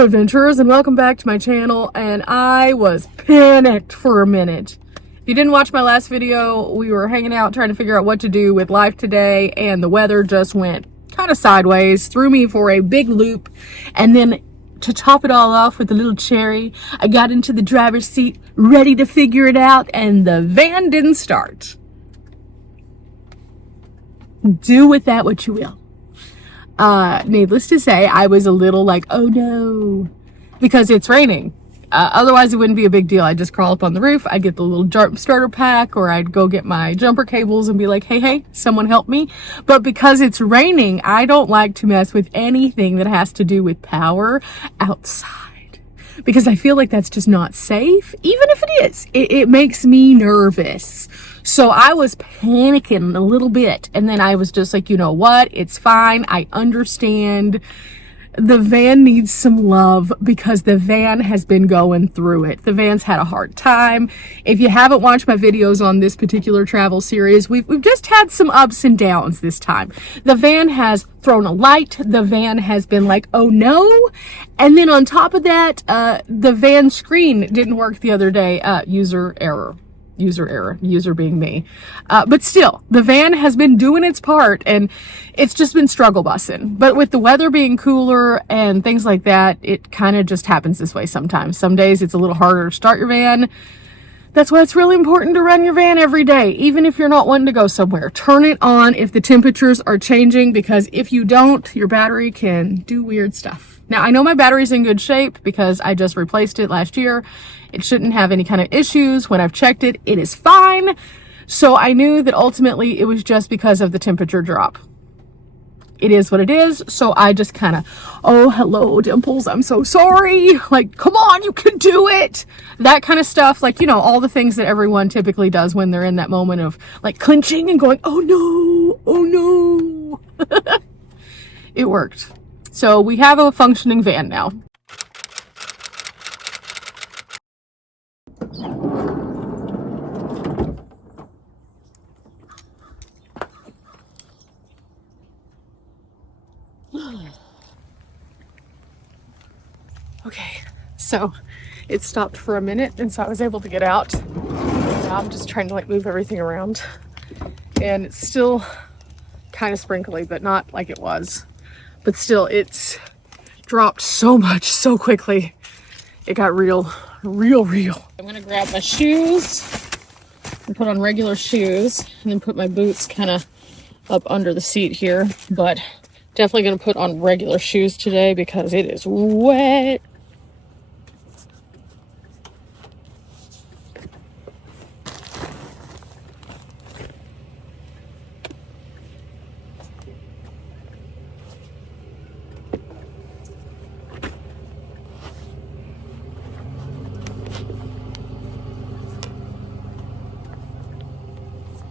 Hello adventurers, and welcome back to my channel. And I was panicked for a minute. If you didn't watch my last video, we were hanging out trying to figure out what to do with life today, and the weather just went kind of sideways, threw me for a big loop. And then to top it all off with a little cherry, I got into the driver's seat ready to figure it out, and the van didn't start. Do with that what you will. Needless to say, I was a little like, oh no, because it's raining. Otherwise it wouldn't be a big deal. I'd just crawl up on the roof, I'd get the little starter pack, or I'd go get my jumper cables and be like, hey, someone help me. But because it's raining, I don't like to mess with anything that has to do with power outside, because I feel like that's just not safe. Even if it is, it makes me nervous. So I was panicking a little bit, and then I was just like, you know what? It's fine. I understand. The van needs some love because the van has been going through it. The van's had a hard time. If you haven't watched my videos on this particular travel series, we've just had some ups and downs this time. The van has thrown a light. The van has been like, oh no. And then on top of that, the van screen didn't work the other day. User error, being me. But still, the van has been doing its part, and it's just been struggle bussing. But with the weather being cooler and things like that, it kind of just happens this way sometimes. Some days it's a little harder to start your van. That's why it's really important to run your van every day, even if you're not wanting to go somewhere. Turn it on if the temperatures are changing, because if you don't, your battery can do weird stuff. Now, I know my battery's in good shape because I just replaced it last year. It shouldn't have any kind of issues. When I've checked it, it is fine. So I knew that ultimately it was just because of the temperature drop. It is what it is. So I just kind of, oh, hello, Dimples, I'm so sorry. Like, come on, you can do it. That kind of stuff. Like, you know, all the things that everyone typically does when they're in that moment of like clenching and going, oh no, oh no. It worked. So we have a functioning van now. Okay, so it stopped for a minute, and so I was able to get out. Now I'm just trying to like move everything around, and it's still kind of sprinkly, but not like it was. But still, it's dropped so much so quickly. It got real. I'm gonna grab my shoes and put on regular shoes, and then put my boots kind of up under the seat here, but definitely gonna put on regular shoes today because it is wet.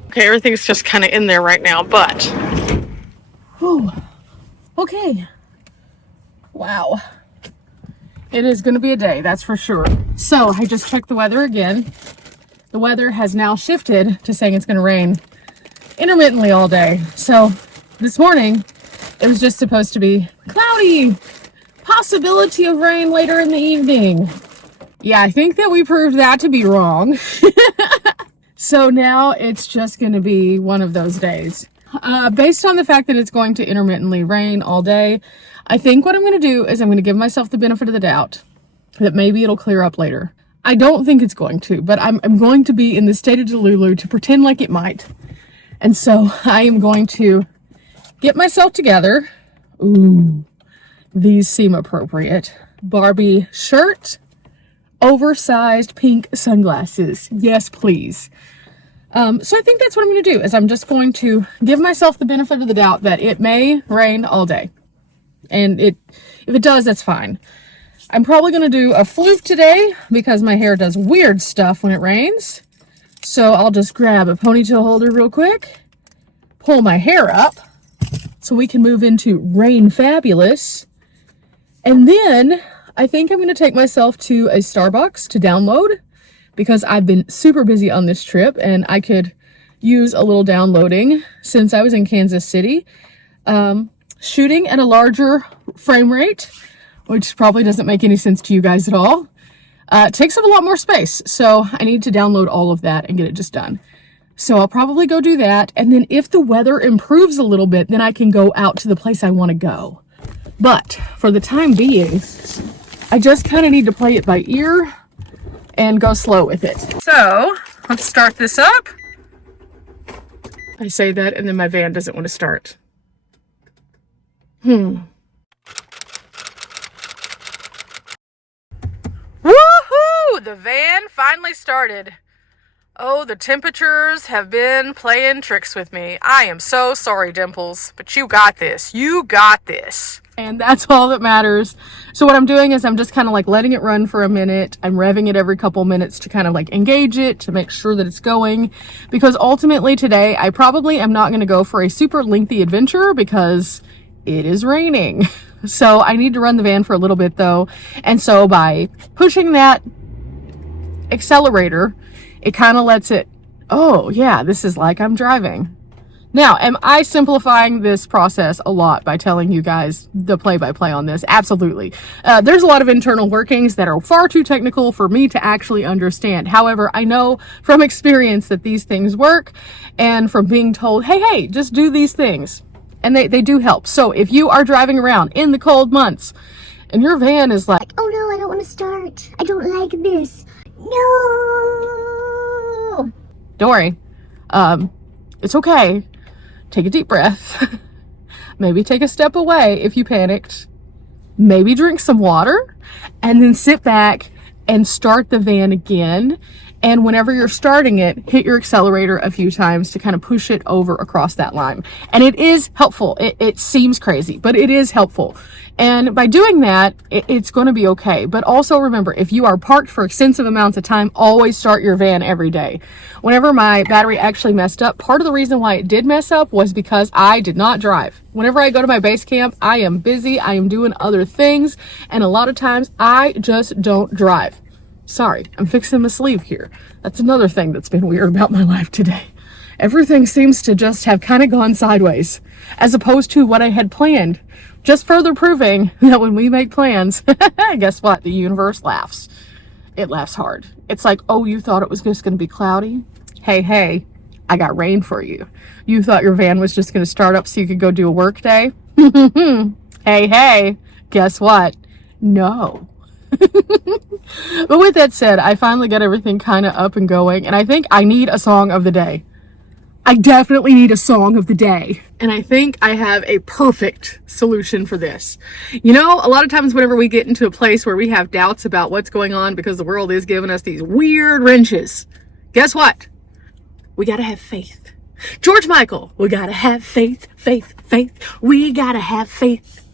Okay, everything's just kind of in there right now, but whew. Okay. Wow. It is going to be a day, that's for sure. So I just checked the weather again. The weather has now shifted to saying it's going to rain intermittently all day. So this morning, it was just supposed to be cloudy. Possibility of rain later in the evening. Yeah, I think that we proved that to be wrong. So now it's just going to be one of those days. Based on the fact that it's going to intermittently rain all day, I think what I'm going to do is I'm going to give myself the benefit of the doubt that maybe it'll clear up later. I don't think it's going to, but I'm going to be in the state of Delulu to pretend like it might. And so I am going to get myself together. Ooh, these seem appropriate. Barbie shirt, oversized pink sunglasses. Yes, please. So I think that's what I'm going to do, is I'm just going to give myself the benefit of the doubt that it may rain all day. And if it does, that's fine. I'm probably going to do a fluke today because my hair does weird stuff when it rains. So I'll just grab a ponytail holder real quick, pull my hair up so we can move into Rain Fabulous. And then I think I'm going to take myself to a Starbucks to download, because I've been super busy on this trip and I could use a little downloading since I was in Kansas City. Shooting at a larger frame rate which probably doesn't make any sense to you guys at all. It takes up a lot more space, so I need to download all of that and get it just done. So I'll probably go do that, and then if the weather improves a little bit, then I can go out to the place I want to go. But for the time being, I just kind of need to play it by ear and go slow with it. So let's start this up. I say that, and then my van doesn't want to start. Woohoo! The van finally started. Oh, the temperatures have been playing tricks with me. I am so sorry, Dimples, but you got this. You got this. And that's all that matters. So what I'm doing is I'm just kind of like letting it run for a minute. I'm revving it every couple minutes to kind of like engage it, to make sure that it's going. Because ultimately today, I probably am not going to go for a super lengthy adventure because it is raining. So I need to run the van for a little bit though. And so by pushing that accelerator, it kind of lets it, oh yeah, this is like I'm driving. Now, am I simplifying this process a lot by telling you guys the play-by-play on this? Absolutely. There's a lot of internal workings that are far too technical for me to actually understand. However, I know from experience that these things work, and from being told, hey, just do these things. And they do help. So if you are driving around in the cold months and your van is like, oh no, I don't want to start. I don't like this. No. Don't worry. It's okay. Take a deep breath. Maybe take a step away if you panicked. Maybe drink some water and then sit back and start the van again. And whenever you're starting it, hit your accelerator a few times to kind of push it over across that line. And it is helpful. It seems crazy, but it is helpful. And by doing that, it's going to be okay. But also remember, if you are parked for extensive amounts of time, always start your van every day. Whenever my battery actually messed up, part of the reason why it did mess up was because I did not drive. Whenever I go to my base camp, I am busy. I am doing other things. And a lot of times I just don't drive. Sorry, I'm fixing my sleeve here. That's another thing that's been weird about my life today. Everything seems to just have kind of gone sideways, as opposed to what I had planned. Just further proving that when we make plans, guess what? The universe laughs. It laughs hard. It's like, oh, you thought it was just going to be cloudy? Hey, I got rain for you. You thought your van was just going to start up so you could go do a work day? Hey, guess what? No. But with that said, I finally got everything kind of up and going, and I think I need a song of the day. I definitely need a song of the day. And I think I have a perfect solution for this. You know, a lot of times whenever we get into a place where we have doubts about what's going on because the world is giving us these weird wrenches, guess what? We gotta have faith. George Michael, we gotta have faith. We gotta have faith.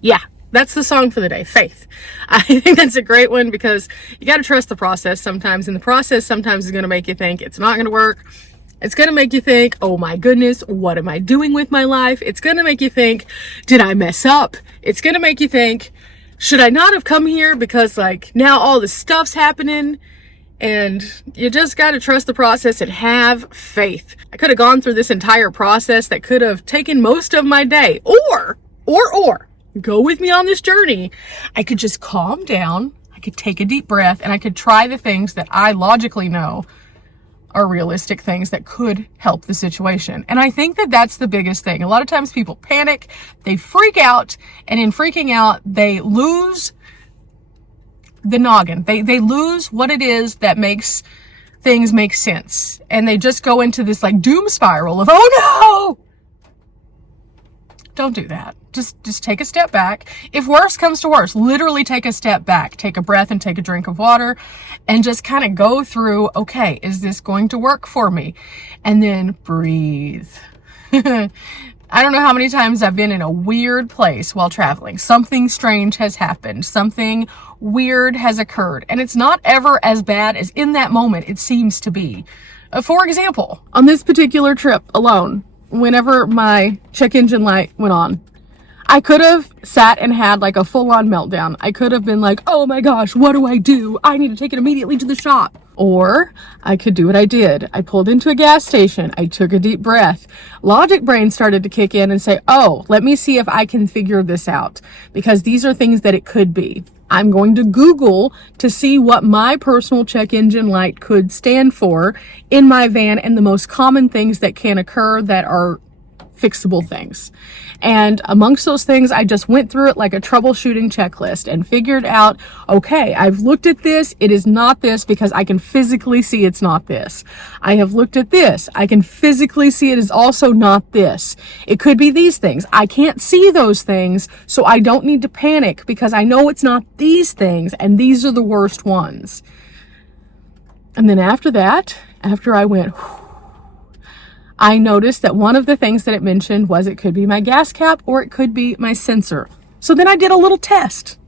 Yeah. That's the song for the day, faith. I think that's a great one because you got to trust the process sometimes. And the process sometimes is going to make you think it's not going to work. It's going to make you think, oh my goodness, what am I doing with my life? It's going to make you think, did I mess up? It's going to make you think, should I not have come here because like now all this stuff's happening? And you just got to trust the process and have faith. I could have gone through this entire process that could have taken most of my day, or go with me on this journey. I could just calm down, I could take a deep breath, and I could try the things that I logically know are realistic things that could help the situation. And I think that that's the biggest thing. A lot of times people panic, they freak out, and in freaking out, they lose the noggin. They lose what it is that makes things make sense. And they just go into this like doom spiral of, oh no! Don't do that. Just take a step back. If worse comes to worse, literally take a step back, take a breath and take a drink of water and just kind of go through, okay, is this going to work for me? And then breathe. I don't know how many times I've been in a weird place while traveling. Something strange has happened. Something weird has occurred. And it's not ever as bad as in that moment it seems to be. For example, on this particular trip alone, whenever my check engine light went on, I could have sat and had like a full-on meltdown. I could have been like, oh my gosh, what do? I need to take it immediately to the shop. Or I could do what I did. I pulled into a gas station. I took a deep breath. Logic brain started to kick in and say, oh, let me see if I can figure this out, because these are things that it could be. I'm going to Google to see what my personal check engine light could stand for in my van and the most common things that can occur that are fixable things. And amongst those things, I just went through it like a troubleshooting checklist and figured out, okay, I've looked at this. It is not this because I can physically see it's not this. I have looked at this. I can physically see it is also not this. It could be these things. I can't see those things, so I don't need to panic because I know it's not these things, and these are the worst ones. And then after that, after I went, I noticed that one of the things that it mentioned was it could be my gas cap or it could be my sensor. So then I did a little test.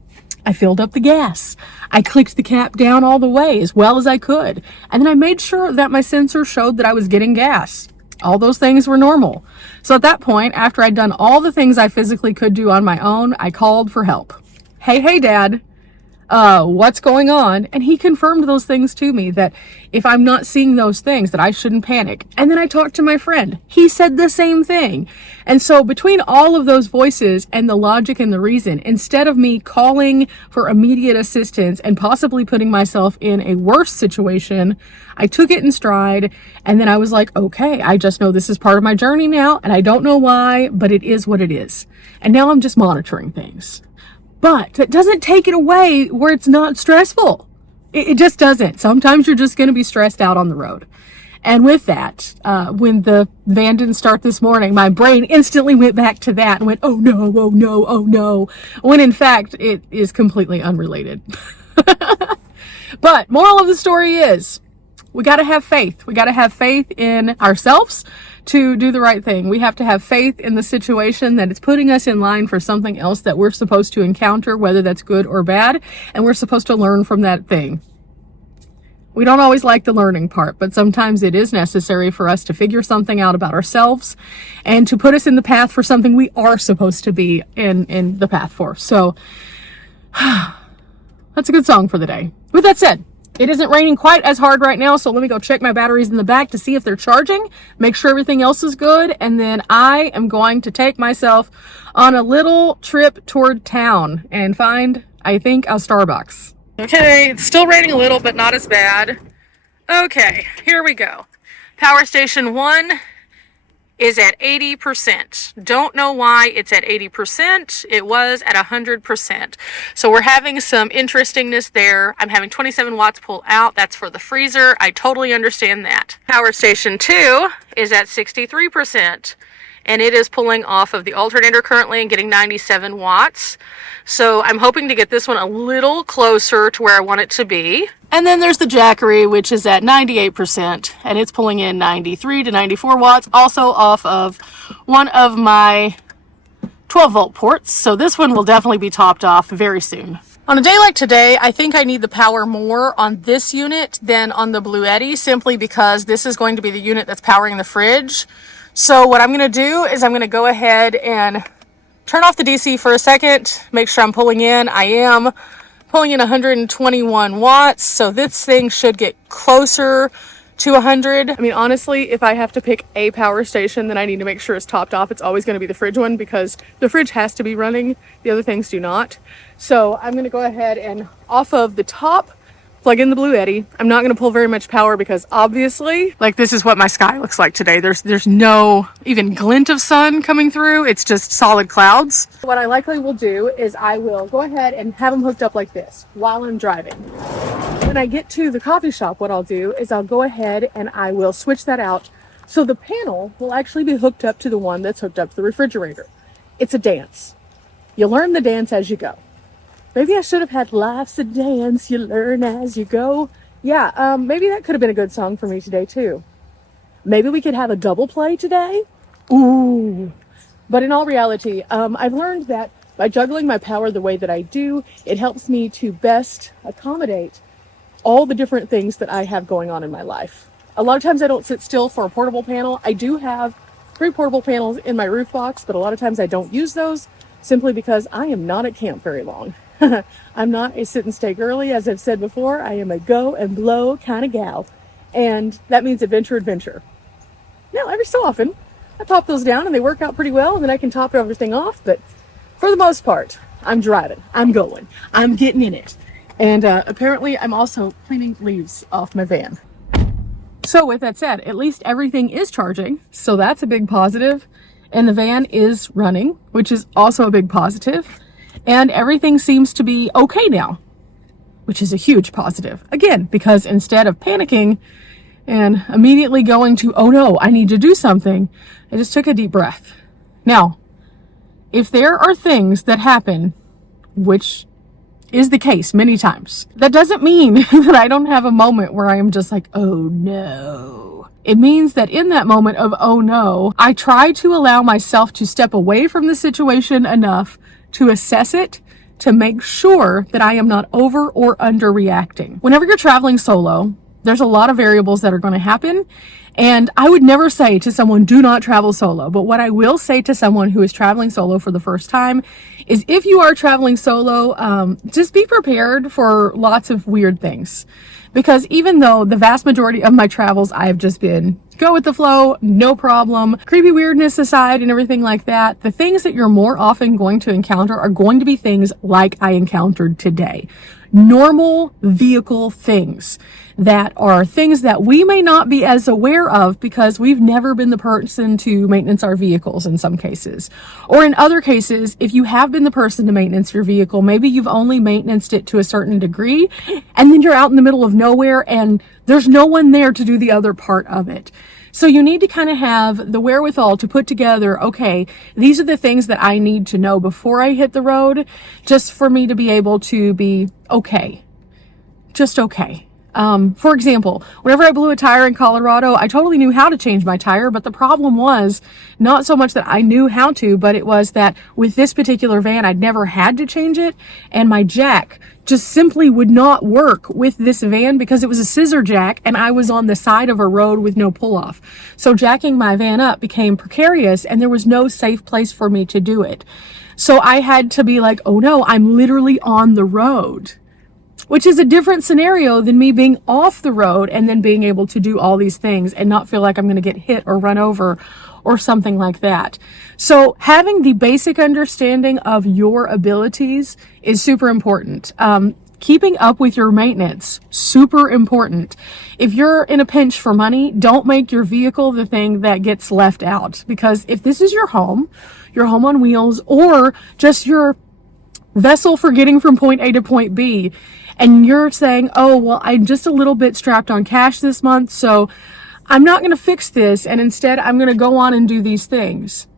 I filled up the gas. I clicked the cap down all the way as well as I could. And then I made sure that my sensor showed that I was getting gas. All those things were normal. So at that point, after I'd done all the things I physically could do on my own, I called for help. Hey, Dad. What's going on? And he confirmed those things to me, that if I'm not seeing those things, that I shouldn't panic. And then I talked to my friend. He said the same thing. And so between all of those voices and the logic and the reason, instead of me calling for immediate assistance and possibly putting myself in a worse situation, I took it in stride. And then I was like, okay, I just know this is part of my journey now. And I don't know why, but it is what it is. And now I'm just monitoring things. But that doesn't take it away where it's not stressful. It just doesn't. Sometimes you're just going to be stressed out on the road. And with that, when the van didn't start this morning, my brain instantly went back to that and went, oh no, oh no, oh no. When in fact, it is completely unrelated. But moral of the story is, we got to have faith. We got to have faith in ourselves to do the right thing. We have to have faith in the situation that it's putting us in line for something else that we're supposed to encounter, whether that's good or bad, and we're supposed to learn from that thing. We don't always like the learning part, but sometimes it is necessary for us to figure something out about ourselves and to put us in the path for something we are supposed to be in the path for. So that's a good song for the day. With that said, it isn't raining quite as hard right now, so let me go check my batteries in the back to see if they're charging, make sure everything else is good, and then I am going to take myself on a little trip toward town and find, I think, a Starbucks. Okay, it's still raining a little, but not as bad. Okay, here we go. Power station 1 is at 80%. Don't know why it's at 80%. It was at 100%. So we're having some interestingness there. I'm having 27 watts pull out. That's for the freezer. I totally understand that. Power station 2 is at 63%. And it is pulling off of the alternator currently and getting 97 watts. So I'm hoping to get this one a little closer to where I want it to be. And then there's the Jackery, which is at 98%, and it's pulling in 93 to 94 watts, also off of one of my 12-volt ports. So this one will definitely be topped off very soon. On a day like today, I think I need the power more on this unit than on the Bluetti, simply because this is going to be the unit that's powering the fridge. So what I'm going to do is I'm going to go ahead and turn off the DC for a second, make sure I'm pulling in. I am pulling in 121 watts, so this thing should get closer to 100. I mean, honestly, if I have to pick a power station, then I need to make sure it's topped off. It's always going to be the fridge one because the fridge has to be running. The other things do not. So I'm going to go ahead and off of the top, plug in the Bluetti. I'm not going to pull very much power because obviously, like, this is what my sky looks like today. There's no even glint of sun coming through. It's just solid clouds. What I likely will do is I will go ahead and have them hooked up like this while I'm driving. When I get to the coffee shop, what I'll do is I'll go ahead and I will switch that out. So the panel will actually be hooked up to the one that's hooked up to the refrigerator. It's a dance. You learn the dance as you go. Maybe I should have had Life's a Dance, You Learn As You Go. Yeah, maybe that could have been a good song for me today too. Maybe we could have a double play today. Ooh. But in all reality, I've learned that by juggling my power the way that I do, it helps me to best accommodate all the different things that I have going on in my life. A lot of times I don't sit still for a portable panel. I do have 3 portable panels in my roof box, but a lot of times I don't use those simply because I am not at camp very long. I'm not a sit and stay girly. As I've said before, I am a go and blow kind of gal. And that means adventure. Now, every so often, I pop those down and they work out pretty well, and then I can top everything off. But for the most part, I'm driving, I'm going, I'm getting in it. And apparently, I'm also cleaning leaves off my van. So with that said, at least everything is charging. So that's a big positive. And the van is running, which is also a big positive. And everything seems to be okay now, which is a huge positive. Again, because instead of panicking and immediately going to, oh no, I need to do something, I just took a deep breath. Now, if there are things that happen, which is the case many times, that doesn't mean that I don't have a moment where I am just like, oh no. It means that in that moment of, oh no, I try to allow myself to step away from the situation enough to assess it, to make sure that I am not over or underreacting. Whenever you're traveling solo, there's a lot of variables that are going to happen. And I would never say to someone, do not travel solo. But what I will say to someone who is traveling solo for the first time is, if you are traveling solo, just be prepared for lots of weird things. Because even though the vast majority of my travels, I have just been go with the flow, no problem, creepy weirdness aside and everything like that, the things that you're more often going to encounter are going to be things like I encountered today. Normal vehicle things that are things that we may not be as aware of because we've never been the person to maintenance our vehicles in some cases. Or in other cases, if you have been the person to maintenance your vehicle, maybe you've only maintenanced it to a certain degree, and then you're out in the middle of nowhere and there's no one there to do the other part of it. So you need to kind of have the wherewithal to put together, okay, these are the things that I need to know before I hit the road, just for me to be able to be okay. Just okay. For example, whenever I blew a tire in Colorado, I totally knew how to change my tire, but the problem was not so much that I knew how to, but it was that with this particular van, I'd never had to change it, and my jack just simply would not work with this van because it was a scissor jack and I was on the side of a road with no pull-off. So jacking my van up became precarious and there was no safe place for me to do it. So I had to be like, oh no, I'm literally on the road. Which is a different scenario than me being off the road and then being able to do all these things and not feel like I'm going to get hit or run over or something like that. So having the basic understanding of your abilities is super important. Keeping up with your maintenance, super important. If you're in a pinch for money, don't make your vehicle the thing that gets left out. Because if this is your home on wheels, or just your vessel for getting from point A to point B, and you're saying, oh, well, I'm just a little bit strapped on cash this month, so I'm not going to fix this, and instead I'm going to go on and do these things.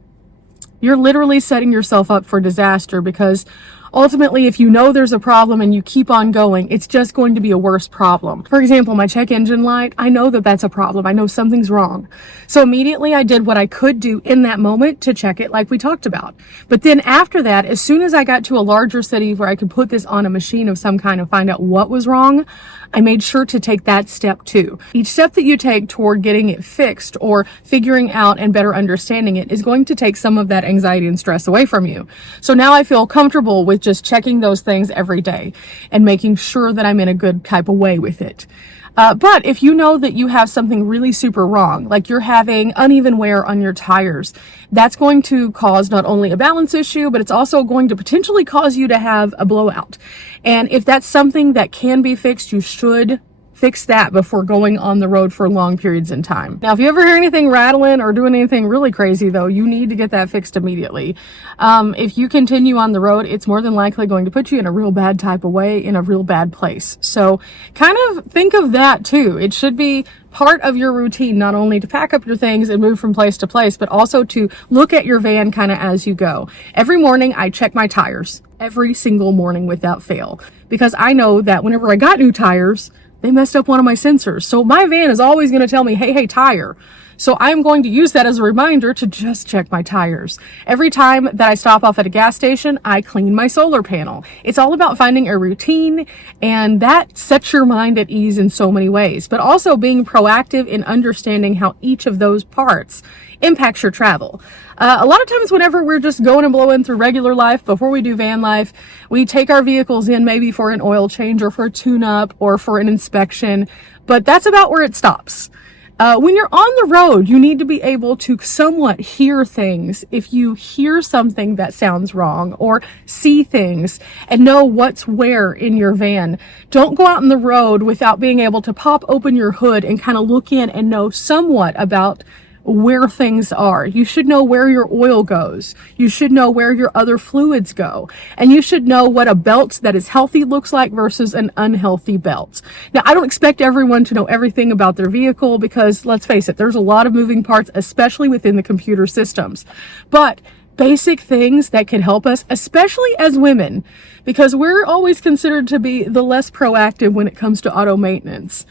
You're literally setting yourself up for disaster, because ultimately, if you know there's a problem and you keep on going, it's just going to be a worse problem. For example, my check engine light, I know that that's a problem. I know something's wrong. So immediately I did what I could do in that moment to check it, like we talked about. But then after that, as soon as I got to a larger city where I could put this on a machine of some kind and find out what was wrong, I made sure to take that step too. Each step that you take toward getting it fixed or figuring out and better understanding it is going to take some of that anxiety and stress away from you. So now I feel comfortable with just checking those things every day and making sure that I'm in a good type of way with it. But if you know that you have something really super wrong, like you're having uneven wear on your tires, that's going to cause not only a balance issue, but it's also going to potentially cause you to have a blowout. And if that's something that can be fixed, you should fix that before going on the road for long periods in time. Now, if you ever hear anything rattling or doing anything really crazy, though, you need to get that fixed immediately. If you continue on the road, it's more than likely going to put you in a real bad type of way, in a real bad place. So kind of think of that too. It should be part of your routine, not only to pack up your things and move from place to place, but also to look at your van kind of as you go. Every morning I check my tires, every single morning without fail, because I know that whenever I got new tires, they messed up one of my sensors. So my van is always going to tell me, hey, tire. So I'm going to use that as a reminder to just check my tires. Every time that I stop off at a gas station, I clean my solar panel. It's all about finding a routine, and that sets your mind at ease in so many ways, but also being proactive in understanding how each of those parts impacts your travel. A lot of times whenever we're just going and blowing through regular life, before we do van life, we take our vehicles in maybe for an oil change or for a tune-up or for an inspection, but that's about where it stops. When you're on the road, you need to be able to somewhat hear things. If you hear something that sounds wrong or see things and know what's where in your van, don't go out on the road without being able to pop open your hood and kind of look in and know somewhat about where things are. You should know where your oil goes. You should know where your other fluids go. And you should know what a belt that is healthy looks like versus an unhealthy belt. Now, I don't expect everyone to know everything about their vehicle because, let's face it, there's a lot of moving parts, especially within the computer systems. But basic things that can help us, especially as women, because we're always considered to be the less proactive when it comes to auto maintenance.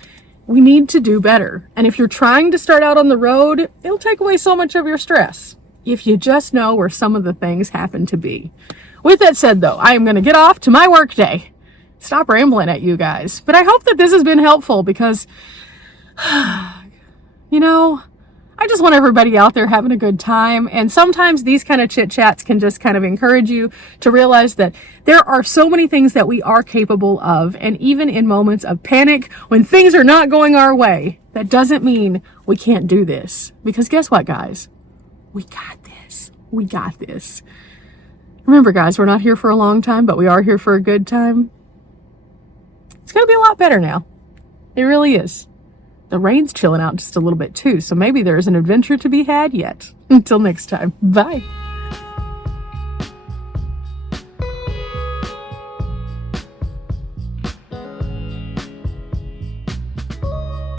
We need to do better. And if you're trying to start out on the road, it'll take away so much of your stress if you just know where some of the things happen to be. With that said, though, I am going to get off to my work day. Stop rambling at you guys. But I hope that this has been helpful because, you know, I just want everybody out there having a good time. And sometimes these kind of chit chats can just kind of encourage you to realize that there are so many things that we are capable of. And even in moments of panic, when things are not going our way, that doesn't mean we can't do this. Because guess what, guys? We got this. We got this. Remember, guys, we're not here for a long time, but we are here for a good time. It's going to be a lot better now. It really is. The rain's chilling out just a little bit too, so maybe there's an adventure to be had yet. Until next time, bye.